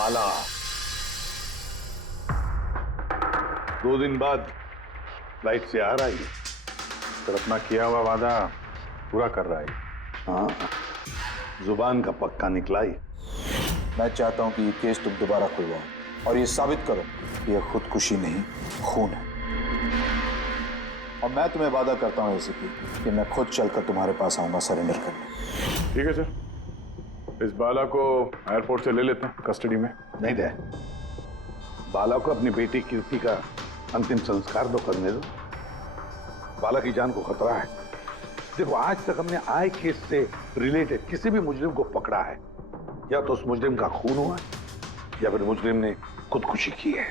बाला 2 दिन बाद फ्लाइट से आ रहा है, तो अपना किया हुआ वादा पूरा कर रहा है। हाँ, जुबान का पक्का निकला ही। मैं चाहता हूं कि ये केस तुम दोबारा खुलवाओ और ये साबित करो कि ये खुदकुशी नहीं, खून है। और मैं तुम्हें वादा करता हूं एसीपी कि मैं खुद चलकर तुम्हारे पास आऊंगा सरेंडर करने। ठीक है सर, इस बाला को एयरपोर्ट से ले लेते हैं कस्टडी में। नहीं दे, बाला को अपनी बेटी कीर्ति का अंतिम संस्कार तो करने दो। बाला की जान को खतरा है। देखो, आज तक हमने आए केस से रिलेटेड किसी भी मुजरिम को पकड़ा है, या तो उस मुजरिम का खून हुआ है या फिर मुजरिम ने खुदकुशी की है।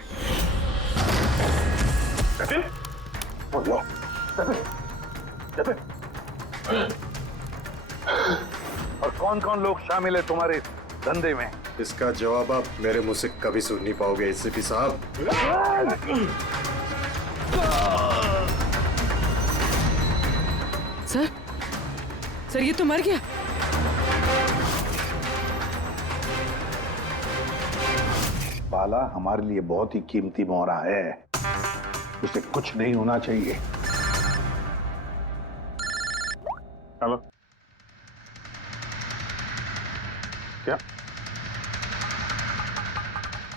और कौन कौन लोग शामिल है तुम्हारे इस धंधे में? इसका जवाब आप मेरे मुंह से कभी सुन नहीं पाओगे एसीपी साहब। सर ये तो मर गया। बाला हमारे लिए बहुत ही कीमती मोहरा है, उसे कुछ नहीं होना चाहिए। हेलो, क्या?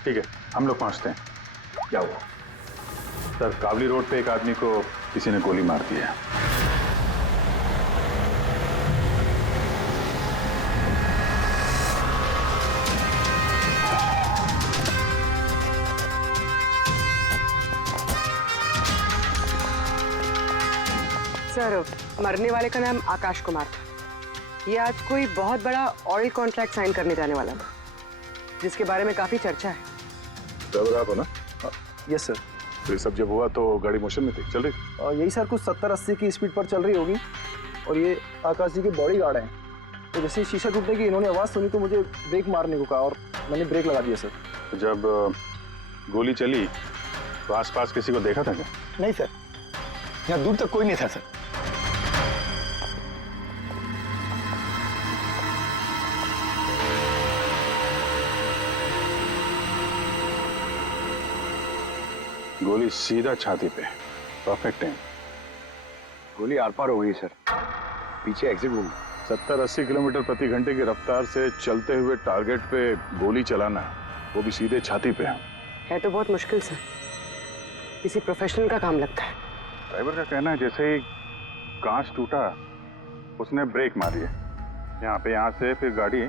ठीक है, हम लोग पहुंचते हैं। क्या हुआ? सर, कावली रोड पे एक आदमी को किसी ने गोली मार दी है। सर, मरने वाले का नाम आकाश कुमार था। ये आज कोई बहुत बड़ा ऑयल कॉन्ट्रैक्ट साइन करने जाने वाला था, जिसके बारे में काफी चर्चा है। ड्राइवर आप हो ना? Yes sir. तो ये सब जब हुआ तो गाड़ी मोशन में थी, चल रही? यही सर, कुछ 70-80 की स्पीड पर चल रही होगी। और ये आकाश जी के बॉडी गार्ड हैं, तो जैसे शीशा टूटने की इन्होंने आवाज़ सुनी तो मुझे ब्रेक मारने को कहा और मैंने ब्रेक लगा दिया सर। तो जब गोली चली तो आसपास किसी को देखा था क्या? नहीं सर, यहाँ दूर तक कोई नहीं था सर। गोली सीधा छाती पे, परफेक्ट टाइम। गोली आर पार हो गई सर, पीछे एग्जिट रूम। 70-80 किलोमीटर प्रति घंटे की रफ्तार से चलते हुए टारगेट पे गोली चलाना, वो भी सीधे छाती पे है तो बहुत मुश्किल सर, किसी प्रोफेशनल का काम लगता है। ड्राइवर का कहना है जैसे ही कांच टूटा उसने ब्रेक मारी है यहाँ से, फिर गाड़ी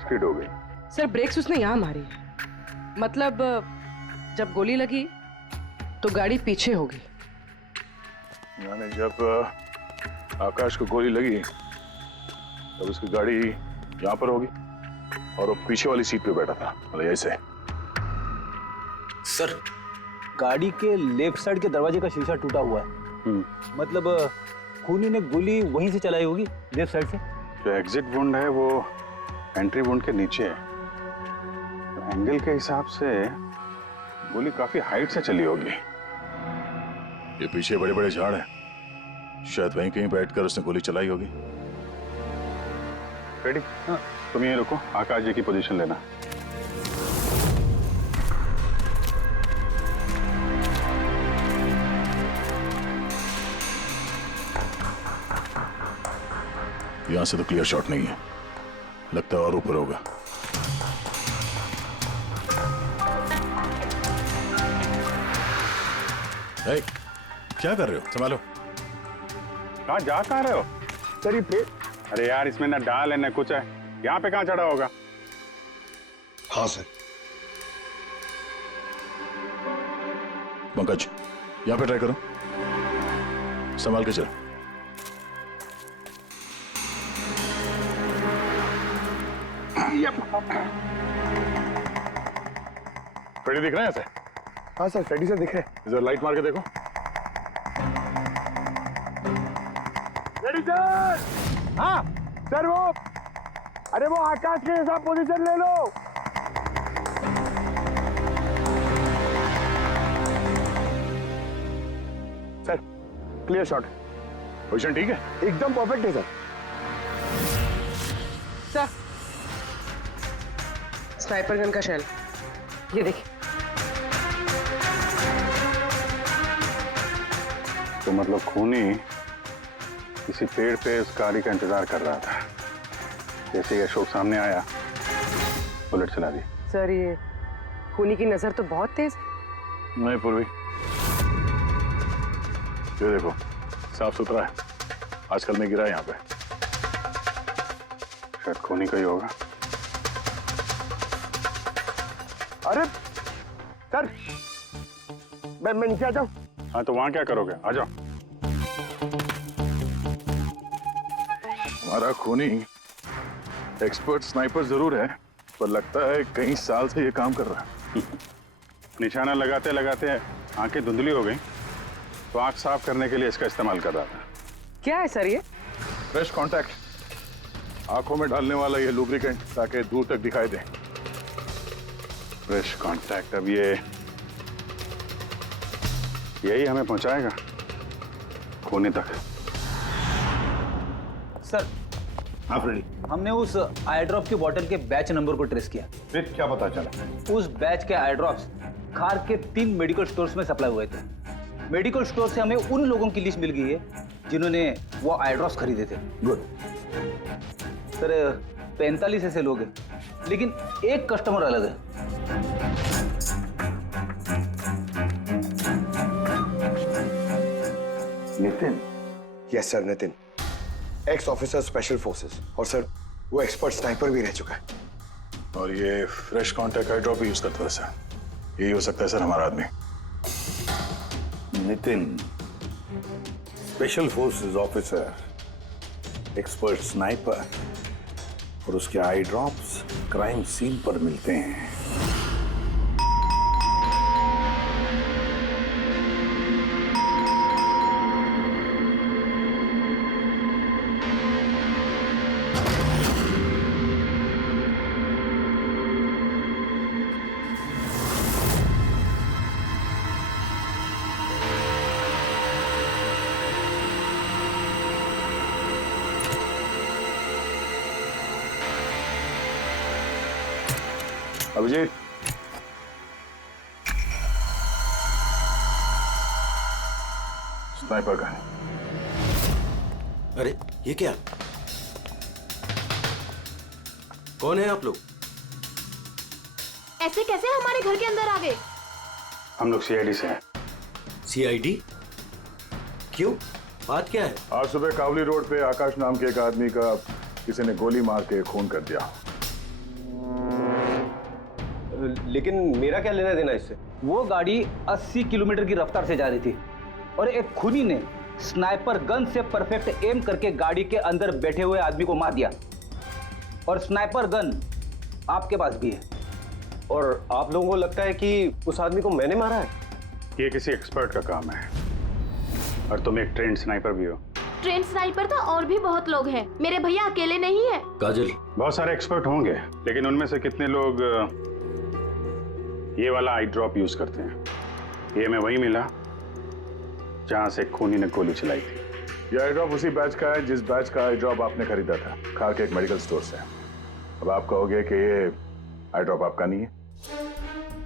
स्किड हो गई। सर, ब्रेक्स उसने यहाँ मारी, मतलब जब गोली लगी तो गाड़ी पीछे हो गई। यानी जब आकाश को गोली लगी तब उसकी गाड़ी यहाँ पर होगी और वो पीछे वाली सीट पे बैठा था, मतलब ऐसे। सर, गाड़ी के लेफ्ट साइड के दरवाजे का शीशा टूटा हुआ है। मतलब खूनी ने गोली वहीं से चलाई होगी, लेफ्ट साइड से। जो एग्जिट वुंड है वो एंट्री वुंड के नीचे है, तो एंगल के हिसाब से गोली काफी हाइट से चली होगी। ये पीछे बड़े बड़े झाड़ हैं, शायद वहीं कहीं बैठकर उसने गोली चलाई होगी। रेडी? हाँ। तुम यहीं रुको, आकाश जी की पोजीशन लेना। यहां से तो क्लियर शॉट नहीं है, लगता है और ऊपर होगा। क्या कर रहे हो? संभालो। कहाँ जा कहाँ रहे हो? सर, ये पे... अरे यार, इसमें ना डाल है ना कुछ है, यहाँ पे कहाँ चढ़ा होगा? हाँ सर। पंकज, यहाँ पे ट्राई करो, संभाल के चलो। फ्रेडी दिख रहे हैं ऐसे? हाँ सर, फ्रेडी सर दिख रहे हैं। इधर लाइट मार के देखो। Freddy sir! हाँ सर, वो आकाश के हिसाब पोजीशन ले लो। Sir, clear shot. पोजीशन ठीक है? एकदम परफेक्ट है सर। सर, स्नाइपर गन का शेल। ये देखिए। तो मतलब खूनी किसी पेड़ पे उस गाड़ी का इंतजार कर रहा था। जैसे ही अशोक सामने आया, बुलेट चला दी। सर ये खूनी की नजर तो बहुत तेज है। नहीं पूर्वी, ये देखो साफ सुथरा है। आजकल में गिरा है यहाँ पे, शायद खूनी का ही होगा। अरे सर, मैं नीचे आ जाऊं? हाँ तो वहां क्या करोगे, आ जाओ। हमारा खूनी एक्सपर्ट स्नाइपर जरूर है, पर लगता है कई साल से ये काम कर रहा है। निशाना लगाते लगाते आंखें धुंधली हो गई, तो आंख साफ करने के लिए इसका इस्तेमाल कर रहा था। क्या है सर ये? फ्रेश कांटेक्ट, आंखों में डालने वाला ये लुब्रिकेंट, ताकि दूर तक दिखाई दे। फ्रेश कांटेक्ट, अब ये यही हमें पहुंचाएगा खूनी तक। सर, हाँ फ्रेडी, हमने उस आई ड्रॉप की बोतल के बैच नंबर को ट्रेस किया। फिर क्या पता चला? उस बैच के आई ड्रॉप्स खार के 3 मेडिकल स्टोर्स में सप्लाई हुए थे। मेडिकल स्टोर से हमें उन लोगों की लिस्ट मिल गई है जिन्होंने वो आई ड्रॉप्स खरीदे थे। गुड। सर 45 ऐसे लोग हैं, लेकिन एक कस्टमर अलग है। Nitin? Yes sir, Nitin, x officer special forces, और सर वो एक्सपर्ट स्नाइपर भी रह चुका है। और ये फ्रेश कांटेक्ट आई ड्रॉप यूज करता है सर। यही हो सकता है सर हमारा आदमी। Nitin, special forces officer, expert sniper और उसके आई ड्रॉप्स क्राइम सीन पर मिलते हैं। Abhijeet, sniper gun. अरे ये क्या? कौन है आप लोग? ऐसे कैसे हमारे घर के अंदर आ गए? हम लोग सीआईडी से हैं। सीआईडी? क्यों? बात क्या है? आज सुबह कावली रोड पे आकाश नाम के एक आदमी का किसी ने गोली मार के खून कर दिया। लेकिन मेरा क्या लेना देना इससे? वो गाड़ी 80 किलोमीटर की रफ्तार से जा रही थी और एक खूनी ने स्नाइपर गन से परफेक्ट एम करके गाड़ी के अंदर बैठे हुए आदमी को मार दिया। और स्नाइपर गन आपके पास भी है। और आप लोगों को लगता है कि उस आदमी को मैंने मारा है? ये किसी एक्सपर्ट का काम है, और तुम एक ट्रेंड स्नाइपर भी हो। ट्रेन स्नाइपर तो और भी बहुत लोग हैं, मेरे भैया अकेले नहीं है। काजल, बहुत सारे एक्सपर्ट होंगे, लेकिन उनमें से कितने लोग ये वाला आई ड्रॉप यूज करते हैं? ये हमें वही मिला जहां से खूनी ने गोली चलाई थी। ये आई ड्रॉप उसी बैच का है जिस बैच का आई ड्रॉप आपने खरीदा था खार के एक मेडिकल स्टोर से। अब आप कहोगे कि ये आई ड्रॉप आपका नहीं है।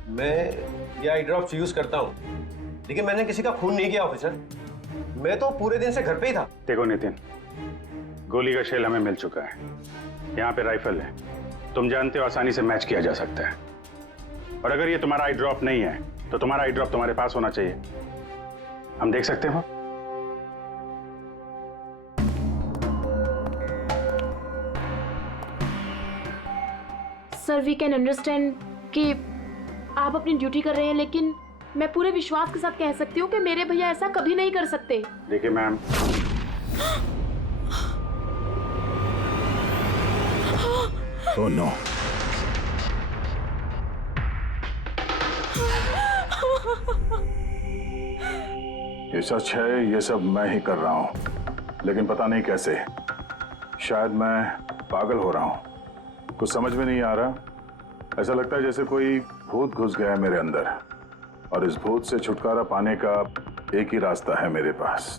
मैं ये आई ड्रॉप्स यूज करता हूँ, लेकिन मैंने किसी का खून नहीं किया ऑफिसर। मैं तो पूरे दिन से घर पे ही था। देखो नितिन, गोली का शेल हमें मिल चुका है, यहाँ पे राइफल है, तुम जानते हो आसानी से मैच किया जा सकता है। और अगर ये तुम्हारा आई ड्रॉप नहीं है तो तुम्हारा आई ड्रॉप तुम्हारे पास होना चाहिए, हम देख सकते हो। सर वी कैन अंडरस्टैंड कि आप अपनी ड्यूटी कर रहे हैं, लेकिन मैं पूरे विश्वास के साथ कह सकती हूँ कि मेरे भैया ऐसा कभी नहीं कर सकते। देखिए मैम, ओह नो, ये सच है, ये सब मैं ही कर रहा हूं, लेकिन पता नहीं कैसे। शायद मैं पागल हो रहा हूं, कुछ समझ में नहीं आ रहा। ऐसा लगता है जैसे कोई भूत घुस गया है मेरे अंदर, और इस भूत से छुटकारा पाने का एक ही रास्ता है मेरे पास।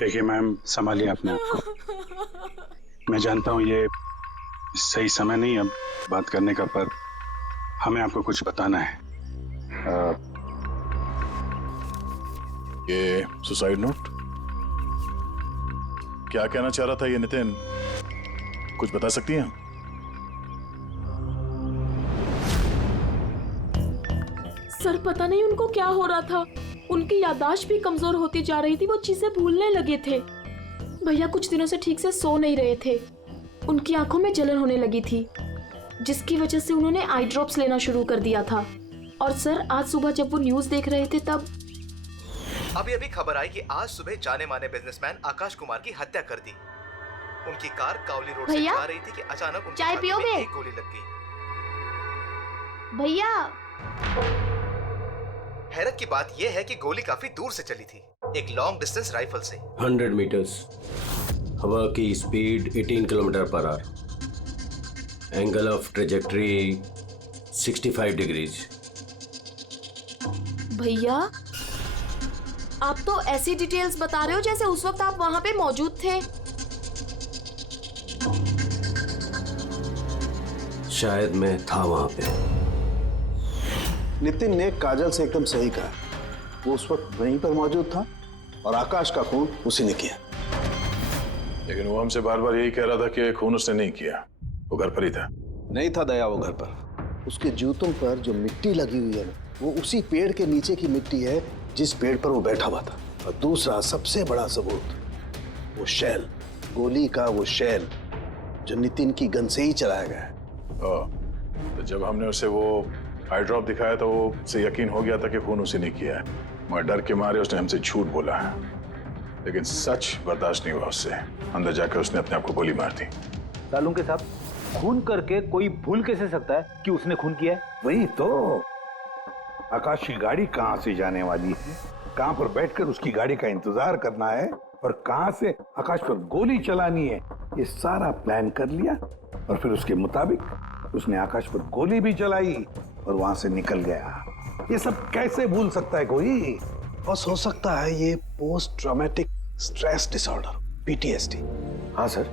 देखिए मैम, संभालिए अपने आप को। मैं जानता हूँ ये सही समय नहीं अब बात करने का, पर हमें आपको कुछ बताना है। ये सुसाइड नोट क्या कहना चाह रहा था ये नितिन, कुछ बता सकती हैं? सर पता नहीं उनको क्या हो रहा था, उनकी याददाश्त भी कमजोर होती जा रही थी, वो चीजें भूलने लगे थे। भैया कुछ दिनों से ठीक से सो नहीं रहे थे, उनकी आंखों में जलन होने लगी थी, जिसकी वजह से उन्होंने आई ड्रॉप्स लेना शुरू कर दिया था। और सर आज सुबह जब वो न्यूज देख रहे थे तब अभी अभी खबर आई कि आज सुबह जाने माने बिजनेसमैन आकाश कुमार की हत्या कर दी। उनकी कार कावली रोड से जा रही थी कि अचानक उनकी चाय छाती में पियोगे? एक गोली लग गई। भैया हैरत की बात यह है कि गोली काफी दूर से चली थी, एक लॉन्ग डिस्टेंस राइफल से। 100 मीटर्स, हवा की speed 18 kilometre per hour, angle of trajectory 65 degrees. भैया आप तो ऐसी डिटेल्स बता रहे हो जैसे उस वक्त आप वहां पे मौजूद थे। शायद मैं था वहां पे। नितिन ने काजल से एकदम सही कहा, वो उस वक्त वहीं पर मौजूद था और आकाश का खून उसी ने किया। लेकिन वो हमसे बार बार यही कह रहा था कि खून उसने नहीं किया, वो घर पर ही था। नहीं था दया वो घर पर, उसके जूतों पर जो मिट्टी लगी हुई है ना, वो उसी पेड़ के नीचे की मिट्टी है जिस पेड़ पर वो बैठा हुआ था। और दूसरा सबसे बड़ा सबूत, वो शैल, गोली का वो शैल जो नितिन की गन से ही चलाया गया है। तो जब हमने उसे वो आई ड्रॉप दिखाया तो वो उसे यकीन हो गया था कि खून उसी ने किया है, मगर डर के मारे उसने हमसे झूठ बोला है। लेकिन सच बर्दाश्त नहीं हुआ उससे, अंदर जाकर उसने अपने आप को गोली मार दी। सालुंग के साहब, खून करके कोई भूल कैसे सकता है कि उसने खून किया है? वही तो, आकाश की गाड़ी कहाँ से जाने वाली है, कहाँ पर बैठकर उसकी गाड़ी का इंतजार करना है और कहाँ से आकाश पर गोली चलानी है, ये सारा प्लान कर लिया। और फिर उसके मुताबिक उसने आकाश पर गोली भी चलाई और वहां से निकल गया। ये सब कैसे भूल सकता है कोई? बस हो सकता है ये post traumatic stress disorder, PTSD। हाँ सर,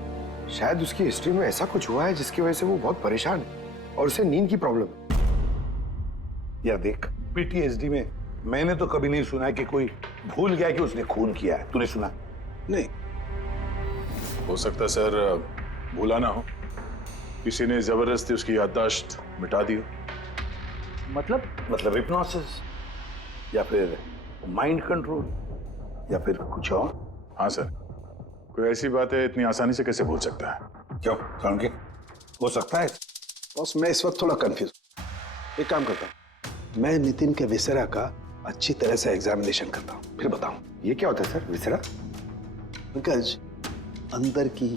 शायद उसकी हिस्ट्री में ऐसा कुछ हुआ है जिसकी वजह से वो बहुत परेशान है और उसे नींद की प्रॉब्लम है। यार देख, PTSD में मैंने तो कभी नहीं सुना कि कोई भूल गया कि उसने खून किया है। तूने सुना? नहीं। हो सकता है सर भूला ना हो, किसी ने जबरदस्ती उसकी याददाश्त मिटा दी हो। मतलब हिप्नोसिस या फिर माइंड कंट्रोल या फिर कुछ और। हाँ सर, कोई ऐसी बात है इतनी आसानी से कैसे भूल सकता है? क्यों समझे? हो सकता है। बस मैं इस वक्त थोड़ा कंफ्यूज। एक काम करता हूँ, मैं नितिन के विसरा का अच्छी तरह से एग्जामिनेशन करता हूँ, फिर बताऊँ। ये क्या होता है सर, विसरा? पंकज, अंदर की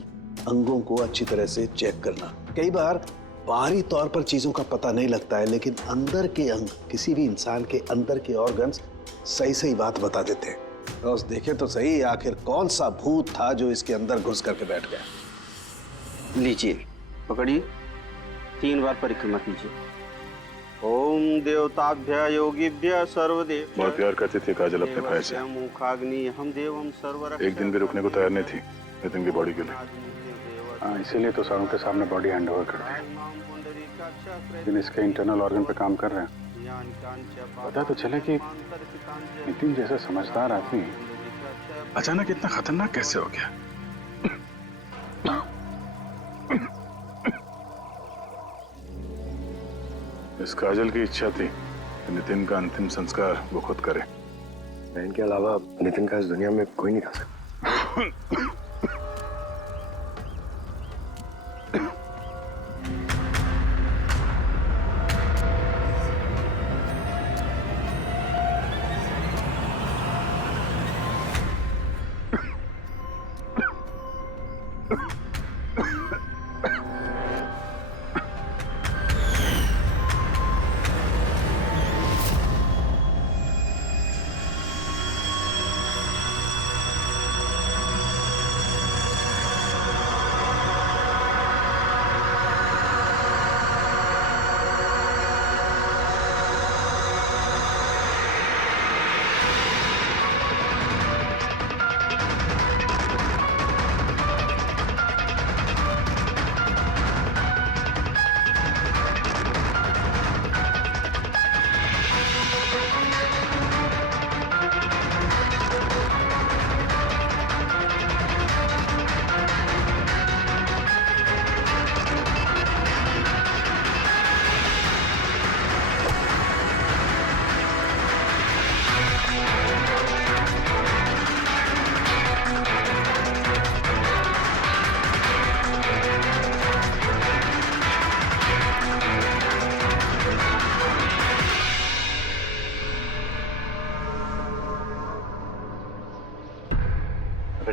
अंगों को अच्छी तरह से चेक करना। कई बार बाहरी तौर पर चीजों का पता नहीं लगता है, लेकिन अंदर के अंग, किसी भी इंसान के अंदर के ऑर्गन्स सही सही बात बता देते हैं। बस देखें तो सही, आखिर कौन सा भूत था जो इसके अंदर घुस करके बैठ गया। लीजिए, पकड़िए, 3 बार परिक्रमा कीजिए। ओम देवताभ्य योगिभ्य सर्वदेव। बहुत प्यार करती थी काजल अपने भाई से, मुखाग्नि हम देवम सर्वरक्षक। एक दिन भी रुकने को तैयार नहीं थी नितिन की बॉडी के लिए। हाँ, इसीलिए तो सारों के सामने बॉडी हैंड ओवर कर दी, लेकिन इसके इंटरनल ऑर्गन पे काम कर रहे हैं। पता तो चले कि नितिन जैसा समझदार आदमी अचानक इतना खतरनाक कैसे हो गया। इस काजल की इच्छा थी कि नितिन का अंतिम संस्कार वो खुद करे। बहन के अलावा नितिन का इस दुनिया में कोई नहीं कर सकता।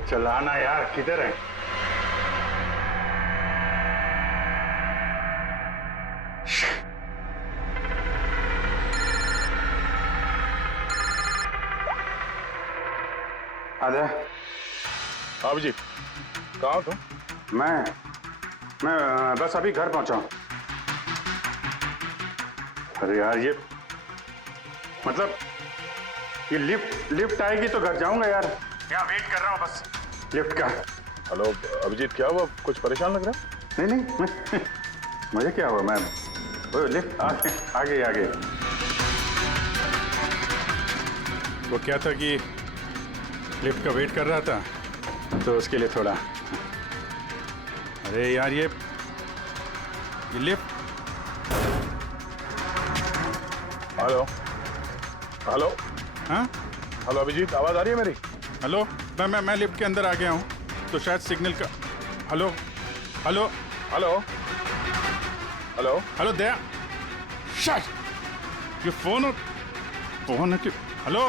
चलाना यार, किधर है? आजा। आप जी कहाँ हो तुम? मैं बस अभी घर पहुंचा हूं। अरे यार ये मतलब ये लिफ्ट आएगी तो घर जाऊंगा यार। यहाँ वेट कर रहा हूँ बस लिफ्ट का। हेलो अभिजीत, क्या हुआ? कुछ परेशान लग रहा है? नहीं मुझे क्या हुआ, मैं वो लिफ्ट आ गई। वो क्या था कि लिफ्ट का वेट कर रहा था तो उसके लिए थोड़ा। अरे यार ये लिफ्ट। Hello hello. हाँ हेलो अभिजीत, आवाज आ रही है मेरी? हेलो, मैं लिफ्ट के अंदर आ गया हूँ तो शायद सिग्नल का। Hello hello hello hello hello Daya, शायद ये फोन है कि। हेलो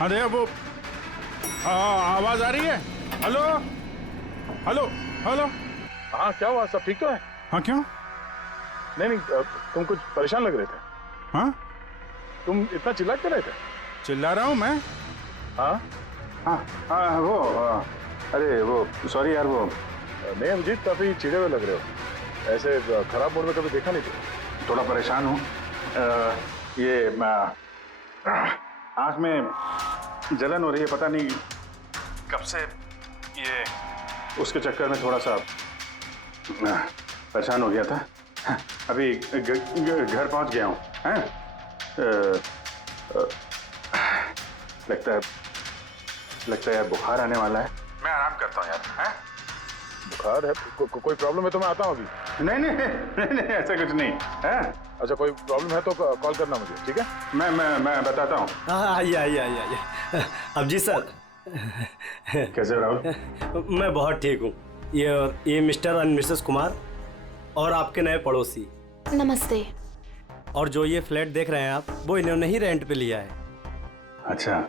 हाँ दया, वो आवाज आ रही है? Hello hello hello. हाँ क्या हुआ, सब ठीक तो है? हाँ क्यों? नहीं तुम कुछ परेशान लग रहे थे। हाँ तुम इतना चिल्ला क्यों रहे थे? चिल्ला रहा हूँ मैं। हाँ अरे वो सॉरी यार, वो नहीं अभिजीत, काफी चिढ़े हुए लग रहे हो, ऐसे खराब मूड में कभी देखा नहीं तुम। थोड़ा परेशान हूँ। ये आँख में जलन हो रही है, पता नहीं कब से। ये उसके चक्कर में थोड़ा सा परेशान हो गया था। अभी घर पहुंच गया हूँ। लगता है यार बुखार आने वाला है। मैं आराम करता हूँ यार। बुखार है? कोई प्रॉब्लम है तो मैं आता हूँ अभी। नहीं ऐसा कुछ नहीं है। अच्छा कोई प्रॉब्लम है तो कॉल करना मुझे, ठीक है? मैं बताता हूँ। आइए। अब जी सर। कैसे हो राहुल? मैं बहुत ठीक हूँ। ये मिस्टर एंड मिसेस कुमार और आपके नए पड़ोसी। नमस्ते। और जो ये फ्लैट देख रहे हैं आप, वो इन्होंने ही रेंट पे लिया है। अच्छा,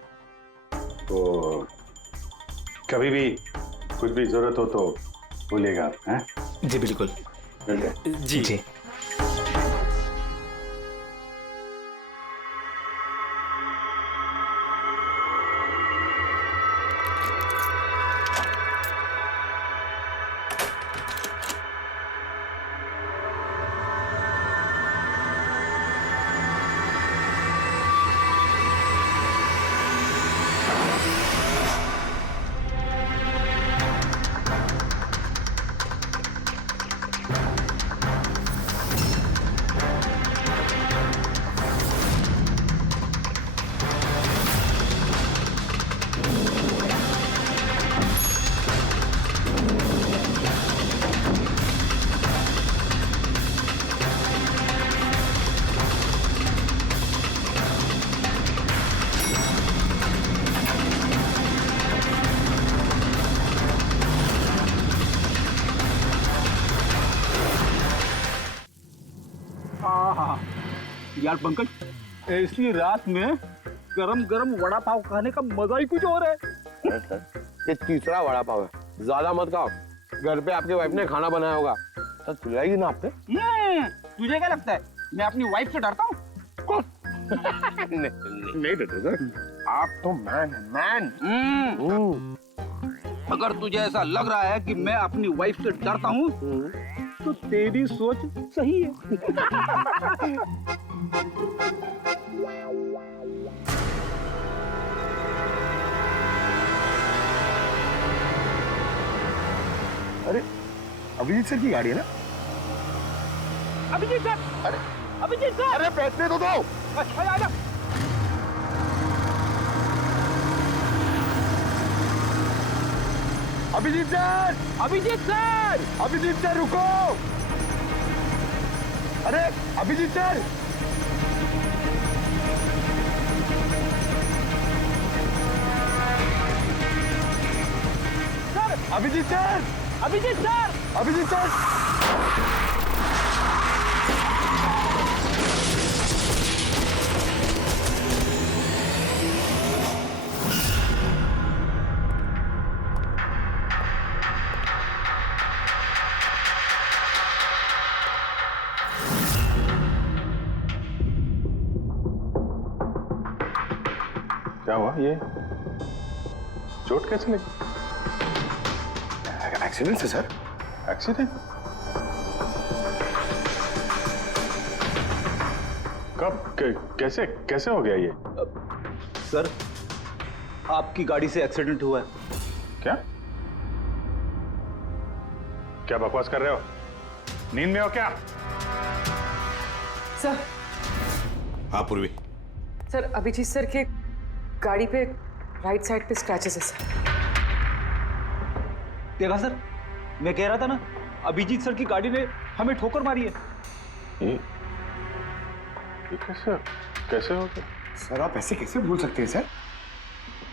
तो कभी भी कुछ भी जरूरत हो तो बोलिएगा आप। हैं? जी बिल्कुल। जी। यार पंकज, ऐसी रात में गरम गरम वड़ा पाव खाने का मजा ही कुछ और है। ये तीसरा वड़ा पाव है, ज्यादा मत खाओ। घर पे आपके वाइफ ने खाना बनाया होगा, तो चिल्लाएगी ना आप पे। तुझे क्या लगता है मैं अपनी वाइफ से डरता हूँ? नहीं डरते सर, आप तो मैन। अगर तुझे ऐसा लग रहा है कि मैं अपनी वाइफ से डरता हूँ तो तेरी सोच सही है। अरे अभिजीत सर की गाड़ी है ना? अभिजीत सर, अभिजीत सर, अरे पैसे तो दो। अच्छा आजा। Abhijeet sir, Abhijeet sir, Abhijeet sir रुको। अरे Abhijeet sir, Abhijeet sir, Abhijeet sir, Abhijeet sir. क्या हुआ? ये चोट कैसे लगी? एक्सीडेंट है सर। एक्सीडेंट? कब? कैसे कैसे हो गया ये? सर, आपकी गाड़ी से एक्सीडेंट हुआ है। क्या क्या बकवास कर रहे हो? नींद में हो क्या? सर। हाँ पूर्वी। सर, अभिजीत सर के गाड़ी पे राइट साइड पे स्क्रैचेस है सर। देखा सर, मैं कह रहा था ना, अभिजीत सर की गाड़ी ने हमें ठोकर मारी है। ये कैसे कैसे हो गया? सर आप ऐसे कैसे भूल सकते हैं सर?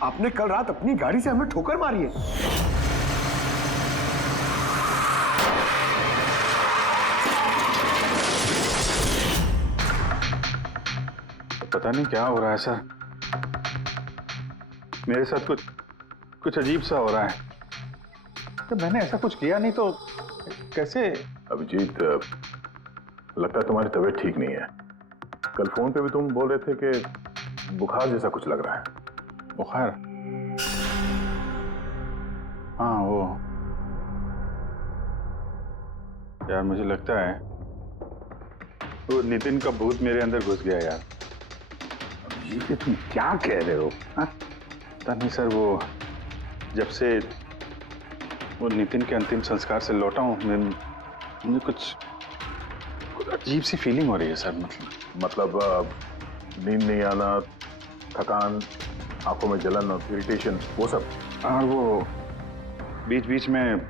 आपने कल रात अपनी गाड़ी से हमें ठोकर मारी है। पता नहीं क्या हो रहा है सर, मेरे साथ कुछ अजीब सा हो रहा है। तो मैंने ऐसा कुछ किया नहीं तो कैसे? अभिजीत, लगता है तुम्हारी तबीयत ठीक नहीं है। कल फोन पे भी तुम बोल रहे थे कि बुखार जैसा कुछ लग रहा है। बुखार? हाँ वो यार, मुझे लगता है वो नितिन का भूत मेरे अंदर घुस गया यार। ये तुम क्या कह रहे हो? पता नहीं सर, वो जब से वो नितिन के अंतिम संस्कार से लौटा हूँ, मुझे कुछ अजीब सी फीलिंग हो रही है सर। मतलब नींद नहीं आना, थकान, आंखों में जलन और इरिटेशन, वो सब? और वो बीच बीच में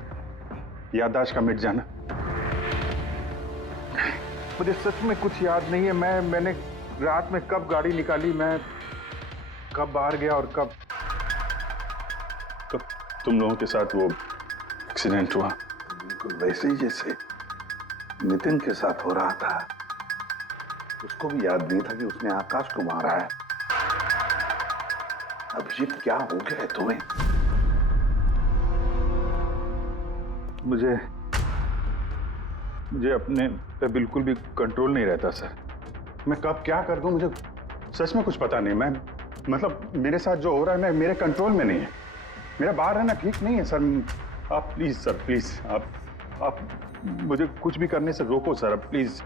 याददाश्त का मिट जाना। मुझे सच में कुछ याद नहीं है। मैंने रात में कब गाड़ी निकाली, मैं कब बाहर गया और कब तुम लोगों के साथ वो एक्सीडेंट हुआ। बिल्कुल वैसे ही जैसे नितिन के साथ हो रहा था। उसको भी याद नहीं था कि उसने आकाश को मारा है। अभिजीत, क्या हो गया है तुम्हें? मुझे अपने पे बिल्कुल भी कंट्रोल नहीं रहता सर। मैं कब क्या कर दूं, मुझे सच में कुछ पता नहीं। मैं मतलब मेरे साथ जो हो रहा है, मैं मेरे कंट्रोल में नहीं है। मेरा बाहर रहना ठीक नहीं है सर। आप प्लीज सर, प्लीज आप मुझे कुछ भी करने से रोको सर, प्लीज।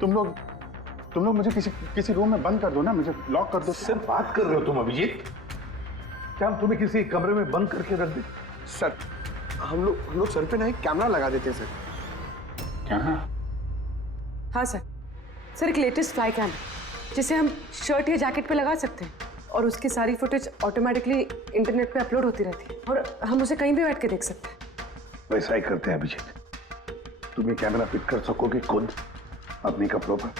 तुम लोग मुझे किसी रूम में बंद कर दो ना, मुझे लॉक कर दो। सर बात कर रहे हो तुम अभिजीत? क्या हम तुम्हें किसी कमरे में बंद करके रख दें? सर हम लोग सर पे ना एक कैमरा लगा देते हैं सर। क्या? हाँ सर। सर, एक लेटेस्ट फ्लाई कैम जिसे हम शर्ट या जैकेट पे लगा सकते हैं और उसकी सारी फुटेज ऑटोमेटिकली इंटरनेट पे अपलोड होती रहती है और हम उसे कहीं भी बैठ के देख सकते हैं। वैसा ही करते हैं अभिजीत। तुम ये कैमरा फिट कर सकोगे खुद अपने कपड़ों पर?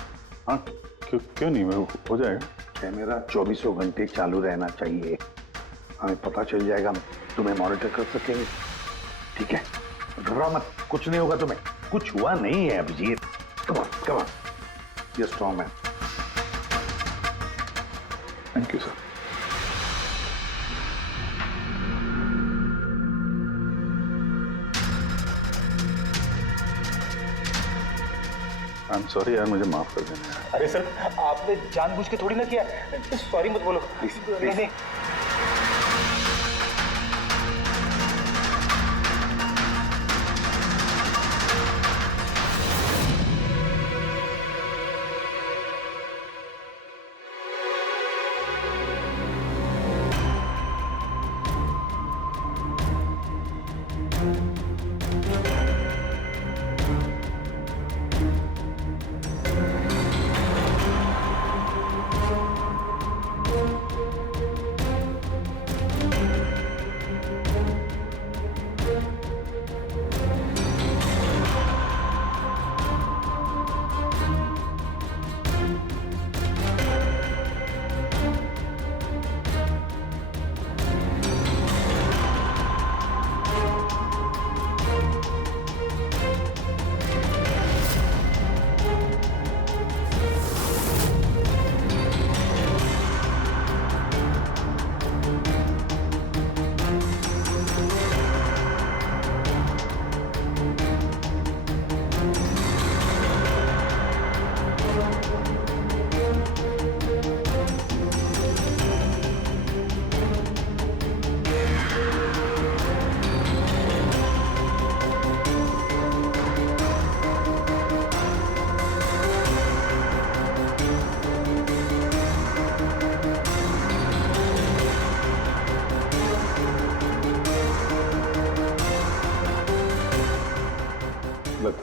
हाँ, क्यों नहीं, वो हो जाएगा। कैमरा 24 घंटे चालू रहना चाहिए। हमें पता चल जाएगा, तुम्हें मॉनिटर कर सकेंगे। ठीक है, घबराओ मत, कुछ नहीं होगा तुम्हें। कुछ हुआ नहीं है अभिजीत। कम ऑन, ये strong man. Thank you sir. I am sorry यार, मुझे माफ कर देना। अरे सर, आपने जानबूझ के थोड़ी ना किया। सॉरी मत बोलो प्लीज। नहीं।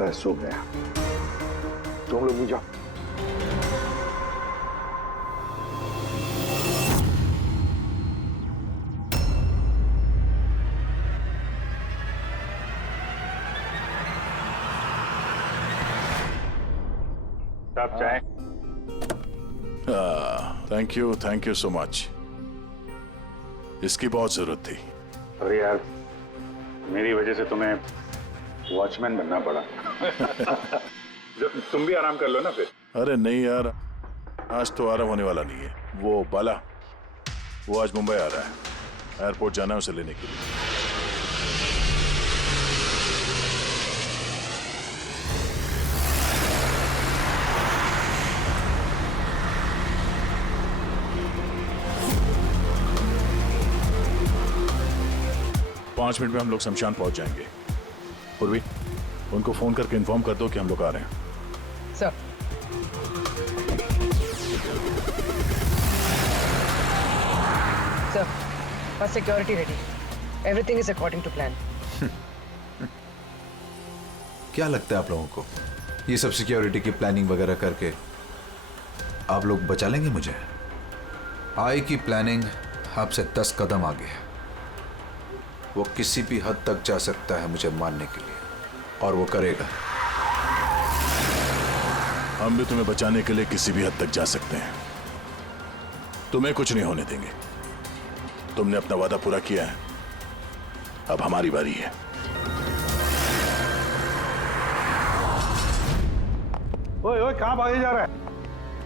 लगता है सो गया। तुम लोग भी जाओ। साहब चाय। Thank you so much. इसकी बहुत जरूरत थी। अरे यार, मेरी वजह से तुम्हें वॉचमैन बनना पड़ा। तुम भी आराम कर लो ना फिर। अरे नहीं यार, आज तो आराम होने वाला नहीं है। वो बाला, वो आज मुंबई आ रहा है, एयरपोर्ट जाना है उसे लेने के लिए। पांच मिनट में हम लोग शमशान पहुंच जाएंगे। पूर्वी, उनको फोन करके इन्फॉर्म कर दो कि हम लोग आ रहे हैं। सर, सर, बस security ready. Everything is according to plan. क्या लगता है आप लोगों को, ये सब सिक्योरिटी की प्लानिंग वगैरह करके आप लोग बचा लेंगे मुझे? आई की प्लानिंग आपसे 10 कदम आगे है। वो किसी भी हद तक जा सकता है मुझे मारने के लिए, और वो करेगा। हम भी तुम्हें बचाने के लिए किसी भी हद तक जा सकते हैं। तुम्हें कुछ नहीं होने देंगे। तुमने अपना वादा पूरा किया है, अब हमारी बारी है। ओए ओए, कहाँ भागे जा रहा है?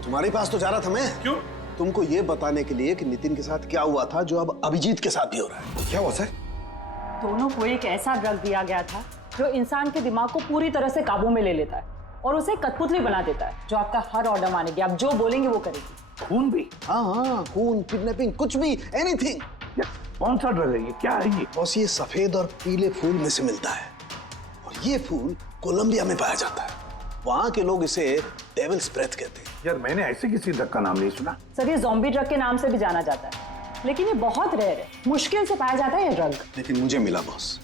तुम्हारे पास तो जा रहा था मैं। क्यों? तुमको ये बताने के लिए कि नितिन के साथ क्या हुआ था जो अब अभिजीत के साथ भी हो रहा है। क्या हुआ सर? दोनों को एक ऐसा ड्रग दिया गया था जो इंसान के दिमाग को पूरी तरह से काबू में ले लेता है और उसे कठपुतली बना देता है, जो आपका हर ऑर्डर मानेगी। आप जो बोलेंगे वो करेगी। खून भी? हाँ, खून, किडनैपिंग, कुछ भी, एनीथिंग। कौन सा ड्रग है ये? क्या है ये? बॉस, ये सफेद और पीले फूल में से मिलता है, और ये फूल कोलंबिया में पाया जाता है। वहां के लोग इसे डेविल्स ब्रेथ कहते हैं। यार, मैंने ऐसे किसी ड्रग का नाम नहीं सुना। सर, ये ज़ॉम्बी ड्रग के नाम से भी जाना जाता है, लेकिन ये बहुत रेयर है। मुश्किल से पाया जाता है ये ड्रग। लेकिन मुझे मिला बॉस,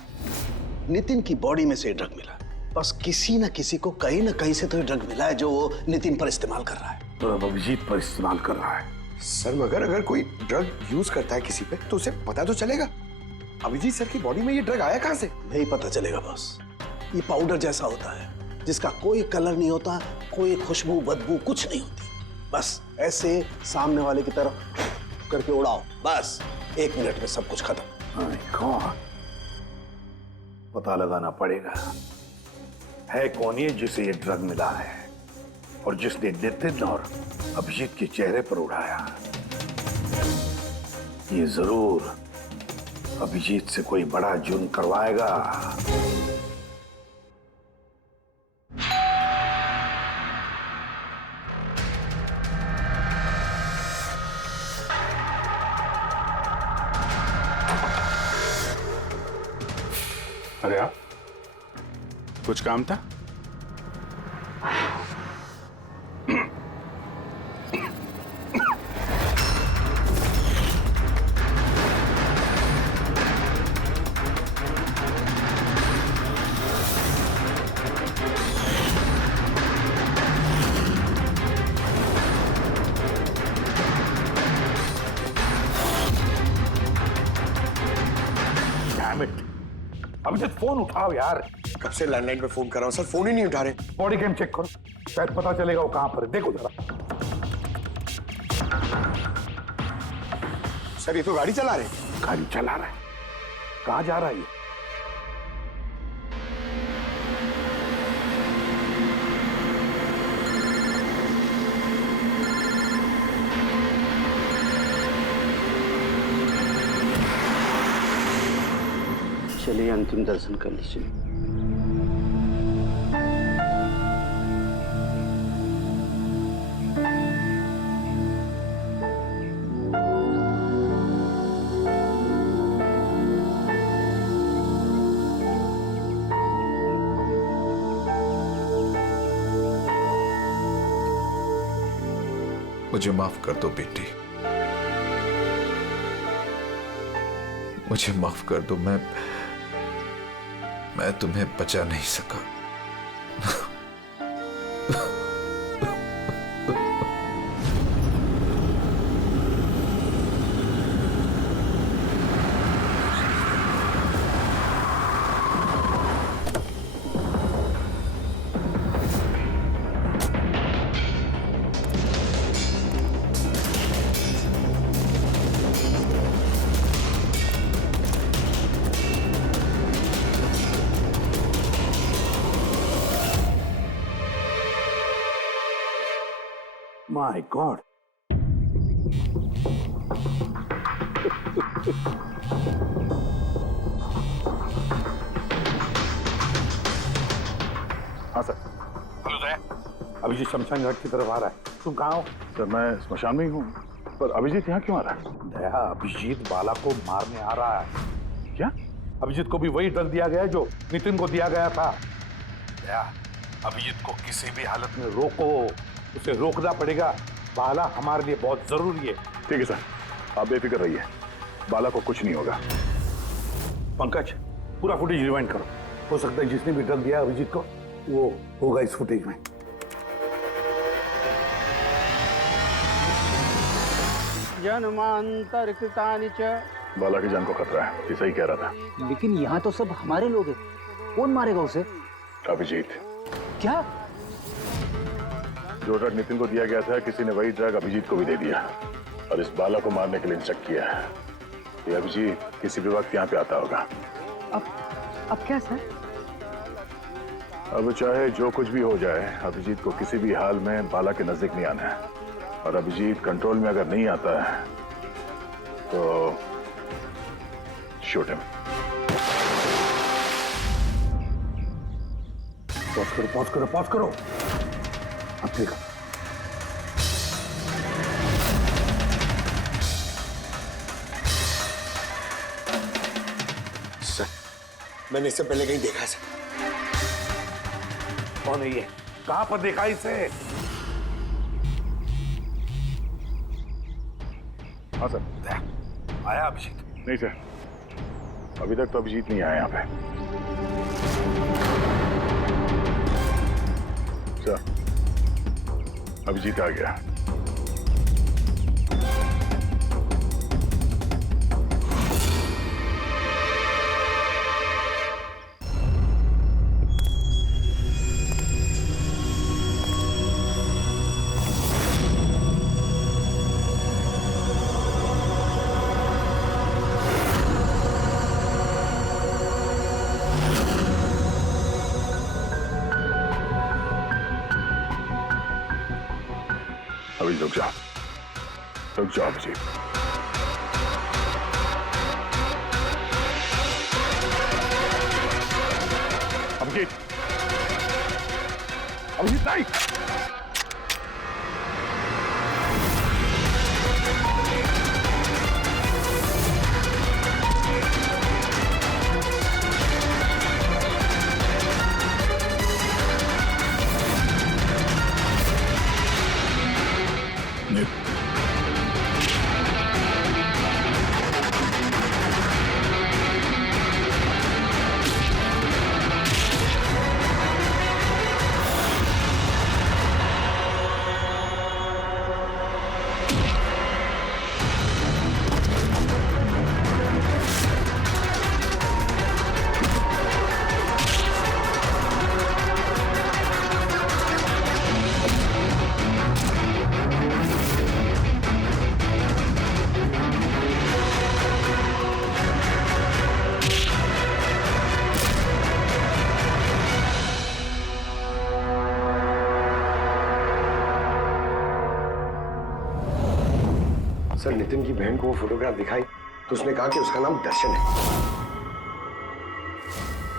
नितिन की बॉडी में से ये ड्रग मिला। बस किसी न किसी को कहीं ना कहीं से तो ये ड्रग मिला है जो वो नितिन पर इस्तेमाल कर रहा है। तो अब अभिजीत पर इस्तेमाल कर रहा है। सर, मगर अगर कोई ड्रग यूज करता है किसी पे तो उसे पता तो चलेगा। अभिजीत सर की बॉडी में ये ड्रग आया कहां से? नहीं पता चलेगा बॉस। ये पाउडर जैसा होता है जिसका कोई कलर नहीं होता, कोई खुशबू बदबू कुछ नहीं होती। बस ऐसे सामने वाले की तरफ करके उड़ाओ, बस 1 मिनट में सब कुछ खत्म। पता लगाना पड़ेगा है कौन ये जिसे ये ड्रग मिला है और जिसने नितिन और अभिजीत के चेहरे पर उड़ाया। ये जरूर अभिजीत से कोई बड़ा जुर्म करवाएगा। अरे आप, कुछ काम था? अभिजीत, फोन उठाओ यार। कब से लैंडलाइन पे फोन कर रहा हूँ सर, फोन ही नहीं उठा रहे। बॉडी कैम चेक करो, शायद पता चलेगा वो कहां पर है। देखो जरा। सर, ये तो गाड़ी चला रहे। गाड़ी चला रहा है? कहां जा रहा है ये? चलिए अंतिम दर्शन कर लीजिए। मुझे माफ कर दो बेटी, मुझे माफ कर दो। मैं तुम्हें बचा नहीं सका। My God. हाँ सर। हेलो दया, अभिजीत शमशान घाट की तरफ आ रहा है। तुम कहाँ हो? सर मैं स्मशान में ही हूँ, पर अभिजीत यहाँ क्यों आ रहा है? दया, अभिजीत बाला को मारने आ रहा है। क्या? अभिजीत को भी वही ड्रग दिया गया है जो नितिन को दिया गया था। दया, अभिजीत को किसी भी हालत में रोको, उसे रोकना पड़ेगा। बाला हमारे लिए बहुत जरूरी है। ठीक है सर, आप बेफिक्र रहिए, बाला को कुछ नहीं होगा। पंकज, पूरा फुटेज रिवाइंड करो। हो सकता है जिसने भी ड्रग दिया अभिजीत को वो होगा इस फुटेज में। जन्मांतरकृतानि च। बाला की जान को खतरा है, ये सही कह रहा था। लेकिन यहाँ तो सब हमारे लोग हैं, कौन मारेगा उसे? अभिजीत। क्या? जो ड्रग नितिन को दिया गया था, किसी ने वही ड्रग अभिजीत को भी दे दिया और इस बाला को मारने के लिए इंस्ट्रक्ट किया है। ये अभिजीत किसी भी वक्त यहाँ पे आता होगा। अब क्या सर? अब चाहे जो कुछ भी हो जाए, अभिजीत को किसी भी हाल में बाला के नजदीक नहीं आना है। और अभिजीत कंट्रोल में अगर नहीं आता है तो शूट हिम। पॉज करो। अब देखो। सर, मैंने इससे पहले कहीं देखा सर। कौन है ये? कहां पर देखा इसे? हाँ सर। आया अभिजीत? नहीं सर, अभी तक तो अभिजीत नहीं आया यहाँ पे। सर, अभिजीत आ गया। अभी रुक जाओ अभिजीत। अभिजीत नहीं। सर, नितिन की बहन को वो फोटोग्राफ दिखाई तो उसने कहा कि उसका नाम दर्शन है।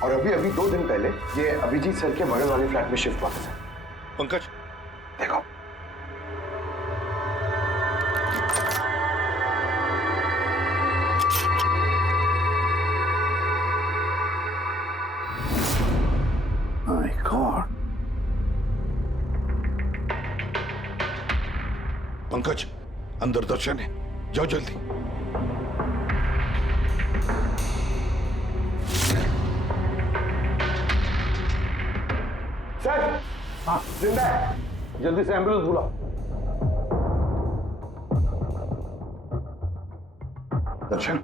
और अभी 2 दिन पहले ये अभिजीत सर के बगल वाले फ्लैट में शिफ्ट हुआ था। पंकज, देखो। My God. पंकज, अंदर दर्शन है, जाओ जल्दी। सर, हाँ जिंदा है, जल्दी से एम्बुलेंस बुलाओ। दर्शन,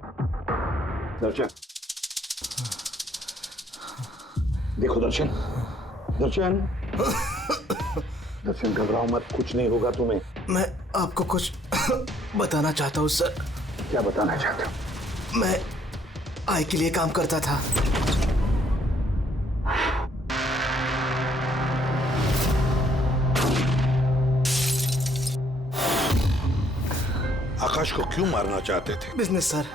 दर्शन, देखो दर्शन, दर्शन, दर्शन घबराओ मत, कुछ नहीं होगा तुम्हें। मैं आपको कुछ बताना चाहता हूँ सर। क्या बताना चाहते हो? मैं आई के लिए काम करता था। आकाश को क्यों मारना चाहते थे? बिजनेस सर,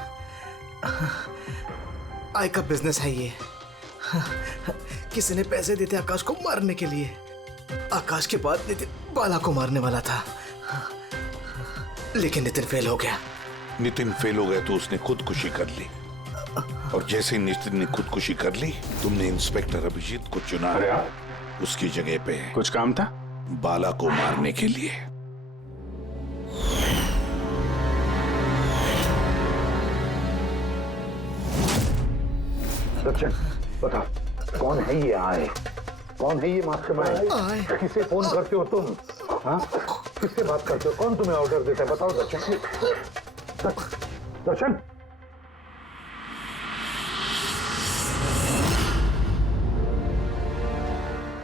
आई का बिजनेस है ये। किसी ने पैसे देते आकाश को मारने के लिए। आकाश के बाद नितिन बाला को मारने वाला था, लेकिन नितिन फेल हो गया। नितिन फेल हो गया तो उसने खुदकुशी कर ली, और जैसे नितिन ने खुदकुशी कर ली, तुमने इंस्पेक्टर अभिजीत को चुना। अरे उसकी जगह पे कुछ काम था? बाला को मारने के लिए। दर्शन, बताओ कौन है ये आए? कौन है ये मास्टरमाइंड? किसे फोन करते हो तुम? हाँ, किससे बात करते हो? कौन तुम्हें ऑर्डर देता है? बताओ दर्शन। दर्शन,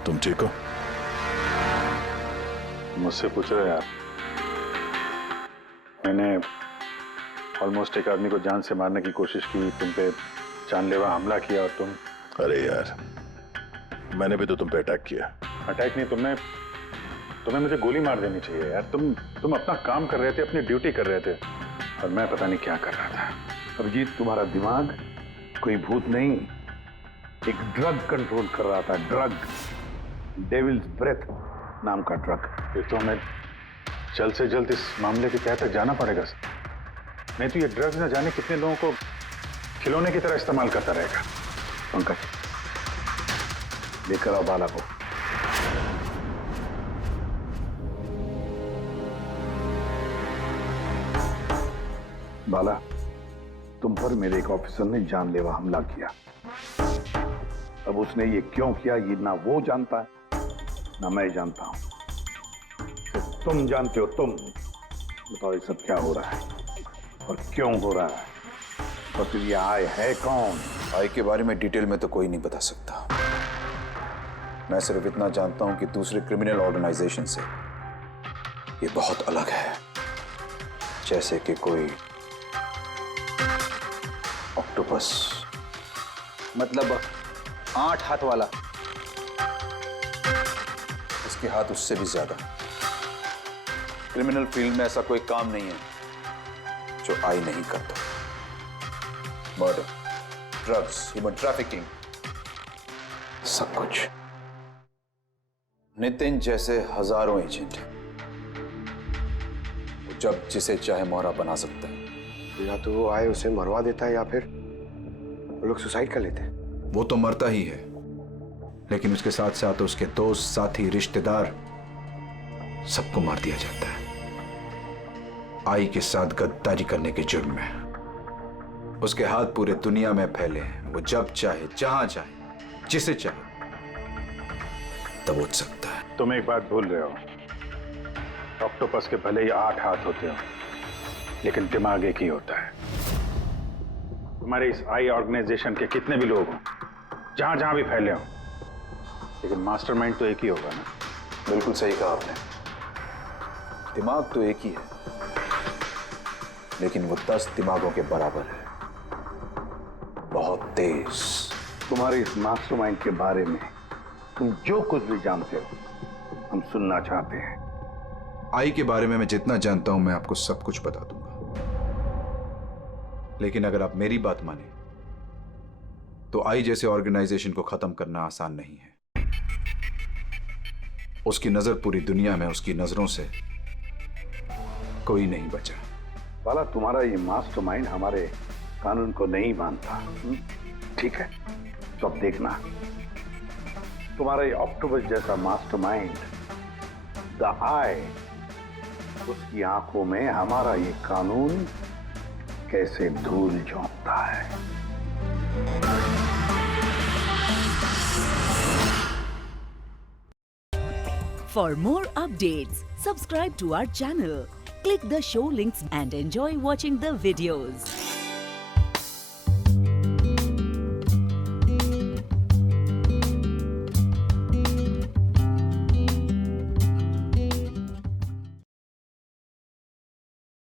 तुम ठीक हो? मुझसे पूछ रहे यार। मैंने ऑलमोस्ट एक आदमी को जान से मारने की कोशिश की, तुम पे जानलेवा हमला किया, और तुम। अरे यार, मैंने भी तो तुम पे अटैक किया। अटैक नहीं, तुम्हें मुझे गोली मार देनी चाहिए यार। तुम अपना काम कर रहे थे, अपनी ड्यूटी कर रहे थे, और मैं पता नहीं क्या कर रहा था। अभिजीत, तुम्हारा दिमाग कोई भूत नहीं, एक ड्रग कंट्रोल कर रहा था। ड्रग, डेविल्स ब्रेथ नाम का ड्रग। फिर तो हमें जल्द से जल्द इस मामले की तह तक जाना पड़ेगा। नहीं तो ये ड्रग्स न जाने कितने लोगों को खिलौने की तरह इस्तेमाल करता रहेगा। पंकज, लेकर आओ बाला को। बाला, तुम पर मेरे एक ऑफिसर ने जानलेवा हमला किया। अब उसने ये क्यों किया, ये ना वो जानता है ना मैं जानता हूं। तो तुम जानते हो। तुम बताओ ये सब क्या हो रहा है और क्यों हो रहा है, और फिर ये आय है कौन? आई के बारे में डिटेल में तो कोई नहीं बता सकता। मैं सिर्फ इतना जानता हूं कि दूसरे क्रिमिनल ऑर्गेनाइजेशन से ये बहुत अलग है। जैसे कि कोई ऑक्टोपस। मतलब 8 हाथ वाला। इसके हाथ उससे भी ज्यादा। क्रिमिनल फील्ड में ऐसा कोई काम नहीं है जो आई नहीं करता। मर्डर, ड्रग्स, ह्यूमन ट्रैफिकिंग, सब कुछ। नितिन जैसे हजारों एजेंट हैं, वो जब जिसे चाहे मोहरा बना सकता है। या तो वो आए उसे मरवा देता है, या फिर वो लोग सुसाइड कर लेते हैं। वो तो मरता ही है, लेकिन उसके साथ साथ उसके दोस्त, साथी, रिश्तेदार सबको मार दिया जाता है आई के साथ गद्दारी करने के जुर्म में। उसके हाथ पूरे दुनिया में फैले हैं। वो जब चाहे, जहां चाहे, जिसे चाहे दबोच सकता है। तुम एक बात भूल रहे हो। ऑक्टोपस के भले ही 8 हाथ होते हो, लेकिन दिमाग एक ही होता है। तुम्हारे इस आई ऑर्गेनाइजेशन के कितने भी लोग हों, जहां जहां भी फैले हों, लेकिन मास्टरमाइंड तो एक ही होगा ना। बिल्कुल सही कहा आपने। दिमाग तो एक ही है, लेकिन वो 10 दिमागों के बराबर है। बहुत तेज। तुम्हारे इस मास्टरमाइंड के बारे में तुम जो कुछ भी जानते हो, हम सुनना चाहते हैं। आई के बारे में मैं जितना जानता हूं, मैं आपको सब कुछ बता दूंगा। लेकिन अगर आप मेरी बात माने, तो आई जैसे ऑर्गेनाइजेशन को खत्म करना आसान नहीं है। उसकी नजर पूरी दुनिया में, उसकी नजरों से कोई नहीं बचा। बाला, तुम्हारा ये मास्टरमाइंड हमारे कानून को नहीं मानता। ठीक है, तो अब देखना, तुम्हारा ये ऑक्टोपस जैसा मास्टरमाइंड, द आई, उसकी आंखों में हमारा ये कानून कैसे धूल झोंकता है। For more updates, subscribe to our channel, click the show links and enjoy watching the videos.